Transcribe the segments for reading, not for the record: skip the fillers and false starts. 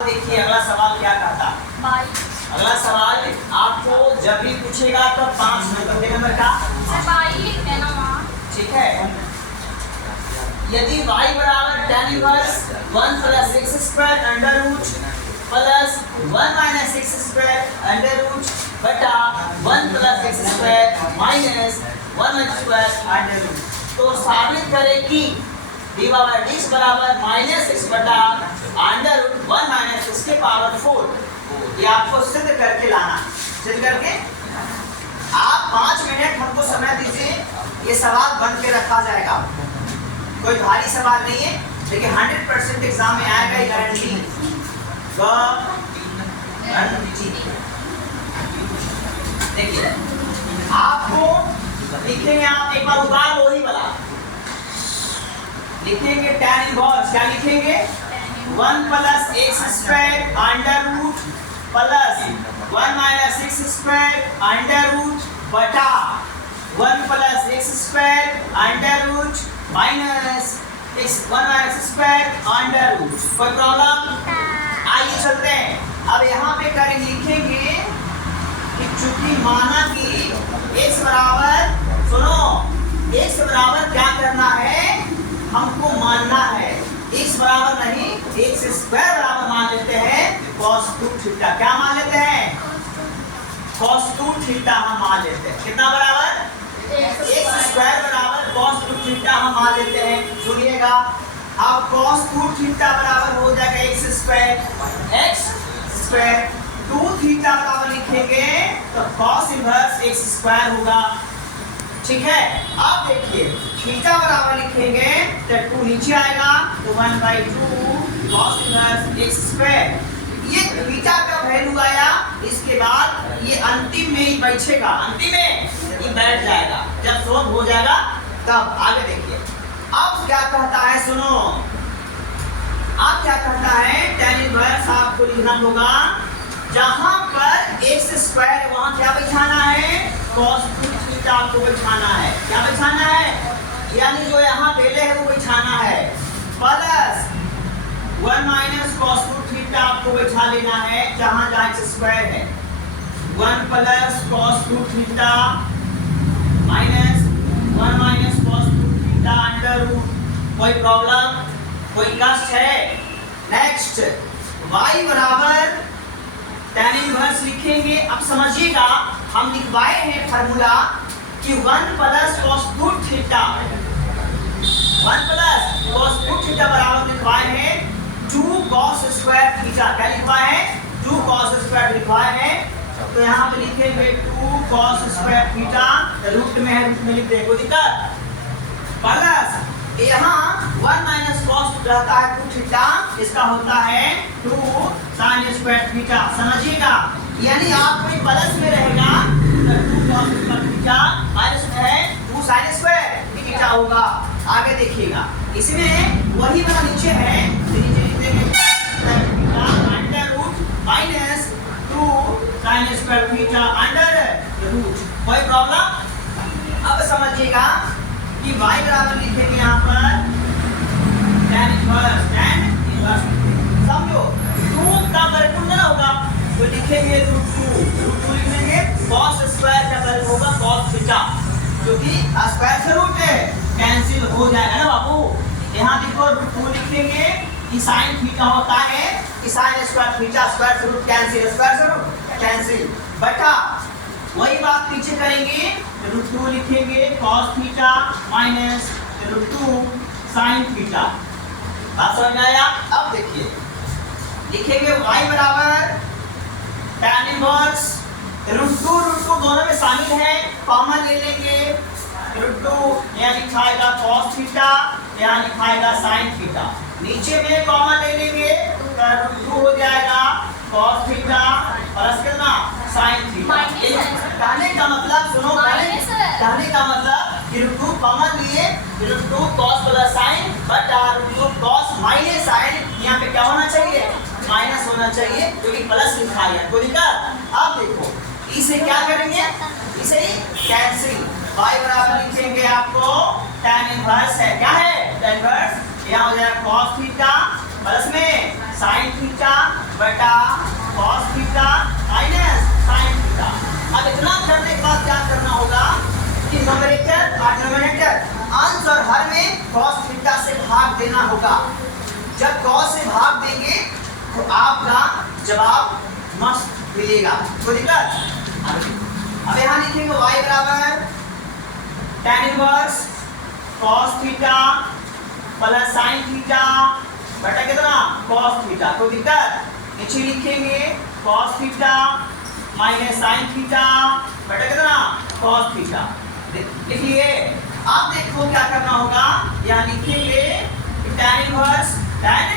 देखिए अगला सवाल क्या कहता है। अगला सवाल आपको जब भी पूछेगा तो 5 नंबर का ठीक है। यदि y बराबर tan inverse 1 plus x square under root plus 1 minus x square under root बटा 1 plus x square minus 1 x square under root, तो साबित करें कि d बराबर x बराबर माइनस x बटा अंडर रूट 1 माइनस x के पावर 4। ये आपको सिद्ध करके लाना, सिद्ध करके आप 5 मिनट हमको समय दीजिए। ये सवाल बन के रखा जाएगा, कोई भारी सवाल नहीं है, लेकिन 100% एग्जाम में आएगा, ये गारंटी। देखिए आपको लिखेंगे, आप एक बार उतार वही वाला लिखेंगे tan इनवर्स, क्या लिखेंगे 1 plus x square under root plus 1 minus x square under root बटा 1 plus x square under root minus 1 minus square under root. कोई प्रॉब्लम? आइए चलते हैं। अब यहाँ पे करेंगे, लिखेंगे कि चूंकि माना कि x बराबर, सुनो, x बराबर क्या करना है, हमको मानना है x बराबर नहीं, x स्क्वायर बराबर मान लेते हैं cos 2 थीटा। क्या मान लेते हैं? cos 2 थीटा हम मान लेते हैं। कितना बराबर? x स्क्वायर बराबर cos 2 थीटा हम मान लेते हैं। सुनिएगा, अब cos 2 थीटा बराबर हो जाएगा x स्क्वायर 2 थीटा बराबर लिखेंगे तो cos इनवर्स x स्क्वायर होगा, ठीक है। अब देखिए थीटा बराबर लिखेंगे तो 2 नीचे आएगा तो 1/2 cos इनवर्स x स्क्वायर। ये थीटा का वैल्यू आया, इसके बाद ये अंतिम में ही बैठेगा, अंतिम में ये बैठ जाएगा, जब सोल्व हो जाएगा तब। आगे देखिए अब क्या कहता है, सुनो, अब क्या कहता है, tan इनवर्स आपको लिखना होगा, जहां पर x स्क्वायर है वहां क्या बैठाना है, cos 2 थीटा आपको बैठाना है। क्या बैठाना है? यानी जो यहाँ पहले है वो बैठाना है, प्लस 1 माइनस cos 2 थीटा आपको बैठा लेना है जहां जहां x स्क्वायर है। 1 plus cos 2 theta minus 1 minus cos 2 theta under root. कोई प्रॉब्लम, कोई कष्ट है? नेक्स्ट y बराबर tan इनवर्स लिखेंगे। अब समझिएगा, हम लिखवाए हैं फार्मूला कि 1 plus cos 2 theta, 1 plus cos 2 theta बराबर लिखवाए हैं 2 cos स्क्वायर थीटा। क्या लिखवाए हैं? 2 cos स्क्वायर लिखवाए हैं, तो यहाँ पे लिखेंगे 2 cos स्क्वायर थीटा, रूट में है, रूट में लिख देंगे, कोई दिक्कत? प्लस यहाँ 1 माइनस cos रहता है 2 थीटा, इसका होता है 2 sin स्क्वायर थीटा। समझिएगा, यानी आपको प्लस में रहेगा तो 2 cos स्क्वायर थीटा, माइनस में है 2 sin स्क्वायर थीटा होगा। आगे देखिएगा, इसमें वही वाला नीचे है, नीचे लिख देंगे under root minus 2 sin square theta under root. कोई प्रॉब्लम? अब समझिएगा कि y बराबर लिखेंगे यहाँ पर tan इनवर्स, समझो 2 का वर्गमूल होगा तो लिखेंगे √2 लिखेंगे, cos स्क्वायर का वर्ग होगा cos थीटा, क्योंकि स्क्वायर से रूट है, कैंसिल हो जाएगा ना बाबू। यहाँ देखो √2 लिखेंगे कि sin थीटा होता है कि sin स्क्वायर थीटा, स्क्वायर से रूट कैंसिल, स्क्वायर से रूट कैंसिल, बटा वही बात पीछे करेंगे, √2 लिखेंगे cos theta minus √2 sin theta. बात समझ में आया? अब देखिए लिखेंगे y बराबर tan इनवर्स √2 दोनों में शामिल है, कॉमन ले लेंगे, √2 यहाँ लिखाएगा cos थीटा, यहाँ लिखाएगा sin थीटा, नीचे में कॉमन ले लेंगे तो √2 हो जाएगा cos थीटा प्लस कितना sin थीटा। कहने का मतलब, सुनो, कहने का मतलब कि √2 कॉमन लिए, √2 cos प्लस sin बटा √2 cos माइनस sin, यहाँ पे क्या होना चाहिए, माइनस होना चाहिए, क्योंकि प्लस लिखा है। कोई दिक्कत? अब देखो इसे क्या करेंगे, इसे कैंसिल, y बराबर लिखेंगे आपको tan इनवर्स है, क्या है tan इनवर्स, यहाँ हो जाएगा cos थीटा प्लस में साइन थीटा बटा cos theta minus sine theta. अब इतना करने के बाद क्या करना होगा कि न्यूमरेटर और डिनोमिनेटर अंश और हर में कॉस थीटा से भाग देना होगा। जब कॉस से भाग देंगे तो आपका जवाब मस्त मिलेगा। कोई दिक्कत? अब यहाँ लिखेंगे y बराबर tan inverse cos theta plus sin theta बटा कितना cos थीटा। कोई दिक्कत? नीचे लिखेंगे cos theta minus sin theta बटा कितना cos थीटा। लिखिए। अब देखो क्या करना होगा, यहाँ लिखेंगे tan इनवर्स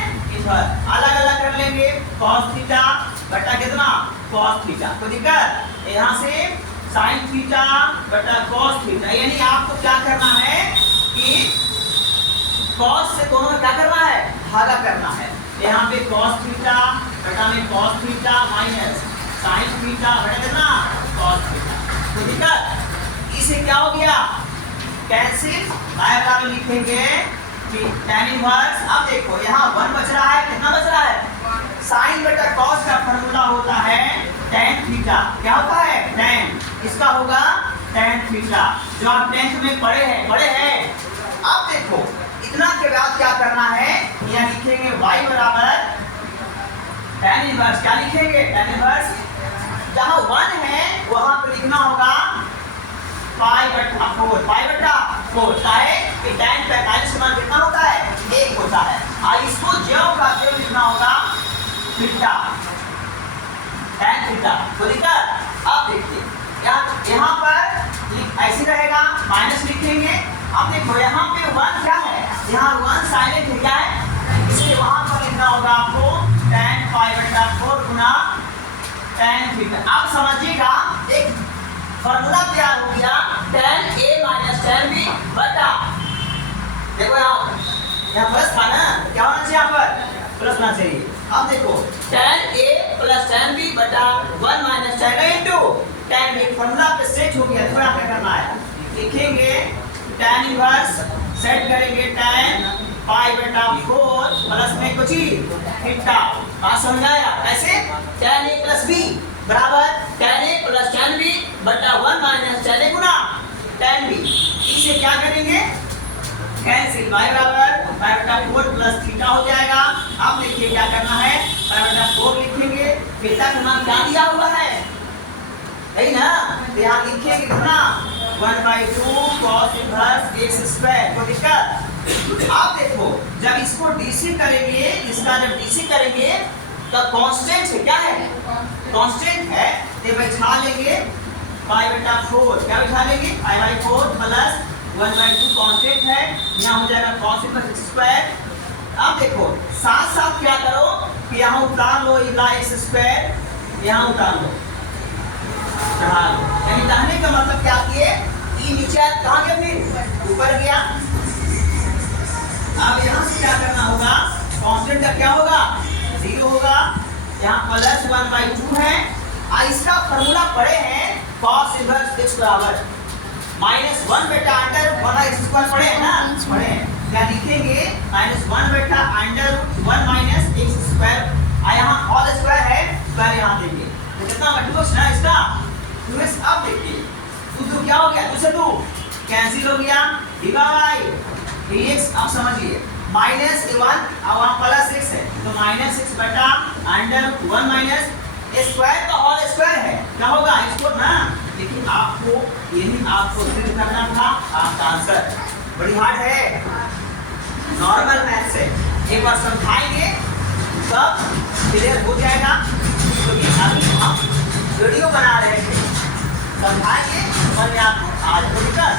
अलग अलग कर लेंगे cos थीटा बटा कितना cos थीटा। कोई दिक्कत? यहाँ से sin थीटा बटा cos थीटा, यानी आपको क्या करना है कि cos से दोनों में क्या करना है, भागा करना है। यहाँ पे cos थीटा बटा में cos theta minus sin theta बटा कितना cos थीटा। कोई दिक्कत? इसे क्या हो गया, कैंसिल। बराबर लिखेंगे कि tan इनवर्स। अब देखो यहाँ 1 बच रहा है, कितना बच रहा है, sin बटा cos का फॉर्मूला होता है tan थीटा। क्या होता है, tan, इसका होगा tan थीटा, जो आप 10th में पढ़े हैं। अब देखो इतना के बाद क्या करना है, यहाँ लिखेंगे y बराबर tan इनवर्स। क्या लिखेंगे, tan इनवर्स। जहाँ 1 है वहां पे लिखना होगा पाई बटा 4 का है कि tan 45 मान कितना होता है, 1 होता है। और इसको ज्यों का त्यों लिखना होगा थीटा, tan थीटा। तो लिखा। अब देखिए यहाँ पर ऐसे रहेगा, माइनस लिखेंगे। अब देखो यहाँ पे 1 क्या है, यहाँ 1 साइलेंट है, क्या है, इसलिए वहां पर लिखना होगा आपको tan पाई बटा 4 गुना tan थीटा। अब समझिएगा एक फॉर्मूला तैयार हो गया tan a minus tan b बटा, देखो यहाँ प्लस था ना, क्या होना चाहिए, यहाँ पर प्लस होना चाहिए। अब देखो tan a plus tan b बटा 1 minus tan a into tan b। Formula पे सेट हो गया। थोड़ा क्या करना है, लिखेंगे tan इनवर्स, सेट करेंगे tan पाई बटा 4 प्लस में कुछ ही थीटा। बात समझ आया? कैसे, tan a प्लस b बराबर tan a plus tan b बटा 1 minus tan a Guna tan b। इसे क्या करेंगे, कैंसिल। y बराबर पाई बटा 4 प्लस थीटा हो जाएगा। अब देखिए क्या करना है, पाई बटा 4 लिखेंगे, थीटा का मान क्या दिया हुआ है, है ना, तो यहाँ लिखेंगे कितना 1/2 cos इनवर्स x स्क्वायर। कोई दिक्कत? आप देखो जब इसको डीसी करेंगे, इसका जब डीसी करेंगे तो कांस्टेंट है, क्या है, कांस्टेंट है, ये बैठा लेंगे पाई बटा 4। क्या बैठा लेंगे, पाई बाई 4 प्लस 1/2 कांस्टेंट है, यहाँ हो जाएगा cos इनवर्स x स्क्वायर। अब देखो साथ साथ क्या करो कि यहाँ उतार लो x स्क्वायर, यहाँ उतार लो, चढ़ा लो। यानी कहने का मतलब क्या किए, ई नीचे कहाँ गया, फिर ऊपर गया। अब यहाँ से क्या करना होगा, कांस्टेंट का क्या होगा, 0 होगा। यहाँ प्लस 1/2 है, और इसका फॉर्मूला पढ़े हैं cos इनवर्स x बराबर माइनस 1 बटा अंडर 1 स्क्वायर पढ़े हैं ना, पढ़े हैं। क्या लिखेंगे, माइनस 1 बटा अंडर 1 माइनस x स्क्वायर, और यहाँ ऑल स्क्वायर है, स्क्वायर यहाँ देंगे तो कितना बटा ना इसका 2x। अब देखिए 2 क्या हो गया, 2 से 2 कैंसिल हो गया, dx। अब समझिए माइनस 1 और वहाँ प्लस x है, तो माइनस x बटा अंडर 1 माइनस स्क्वायर का होल स्क्वायर है, क्या होगा, इसको ना। लेकिन आपको यही आपको सिद्ध करना था, आपका आंसर बड़ी हार्ड है, नॉर्मल मैथ्स है। एक बार समझाएंगे सब क्लियर हो जाएगा। तो ये अभी हम वीडियो बना रहे थे, समझाएंगे और आपको आज को दिक्कत